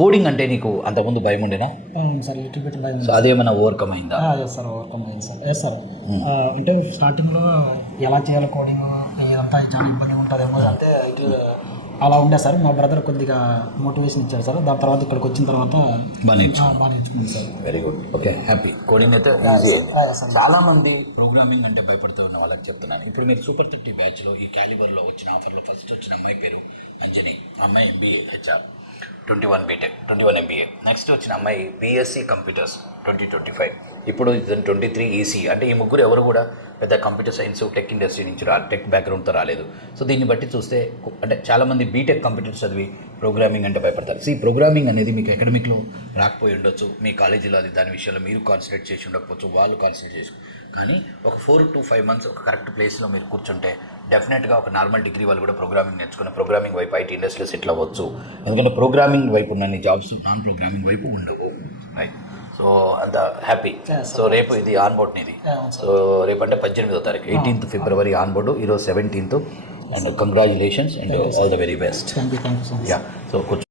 Coding అంటే నీకు అంతకుముందు భయం ఉండేనా? సార్ లిటిల్ బిట్ సో అదేమైనా ఓవర్కమ్ అయిందా? ఎస్ సార్, ఓవర్కమ్ అయింది సార్. ఎస్ సార్, అంటే స్టార్టింగ్లో ఎలా చేయాలి కోడింగ్ ఇదంతా చాలా ఇబ్బంది ఉంటుందేమో అంటే ఇటు అలా ఉండే సార్. మా బ్రదర్ కొద్దిగా మోటివేషన్ ఇచ్చారు సార్. దాని తర్వాత ఇక్కడికి వచ్చిన తర్వాత బాగా నేర్చుకున్నాను sir. Very good, okay, happy. Coding అయితే ఈజీ అయింది. చాలా మంది ప్రోగ్రామింగ్ అంటే భయపడుతూ ఉన్న వాళ్ళకి చెప్తున్నాను. ఇప్పుడు మీరు సూపర్ 30 బ్యాచ్లో ఈ క్యాలిబర్లో వచ్చిన ఆఫర్లో ఫస్ట్ వచ్చిన అమ్మాయి పేరు అంజని. అమ్మాయి MBA HR 21 BTech 21 MBA. Next వచ్చిన అమ్మాయి BSc కంప్యూటర్స్ 2025. ఇప్పుడు 23 EC. అంటే ఈ ముగ్గురు ఎవరు కూడా పెద్ద కంప్యూటర్ సైన్స్ టెక్ ఇండస్ట్రీ నుంచి టెక్ బ్యాక్గ్రౌండ్తో రాలేదు. సో దీన్ని బట్టి చూస్తే అంటే చాలామంది బీటెక్ కంప్యూటర్స్ చదివి ప్రోగ్రామింగ్ అంటే భయపడతారు. సో ఈ ప్రోగ్రామింగ్ అనేది మీకు అకాడమిక్లో రాకపోయి ఉండొచ్చు, మీ కాలేజీలో అది దాని విషయంలో మీరు కాన్సన్ట్రేట్ చేసి ఉండకపోవచ్చు, వాళ్ళు కాన్సన్ట్రేట్ చేసి, కానీ ఒక 4 to 5 months ఒక కరెక్ట్ ప్లేస్లో మీరు కూర్చుంటే డెఫినెట్గా ఒక నార్మల్ డిగ్రీ వాళ్ళు కూడా ప్రోగ్రామింగ్ నేర్చుకున్న ప్రోగ్రామింగ్ వైపు IT ఇండస్ట్రీలో సెటిల్ అవ్వచ్చు. ఎందుకంటే ప్రోగ్రామింగ్ వైపు ఉన్న జాబ్స్ నాన్ ప్రోగ్రామింగ్ వైపు ఉండవు, రైట్? సో అంత హ్యాపీ. సో రేపు ఇది ఆన్బోర్డ్ ఇది. సో రేపు అంటే 18వ తారీఖు, 18th February ఆన్బోర్డు, ఈరోజు 17th. And congratulations and all the very best. Thank you so much. Yeah, so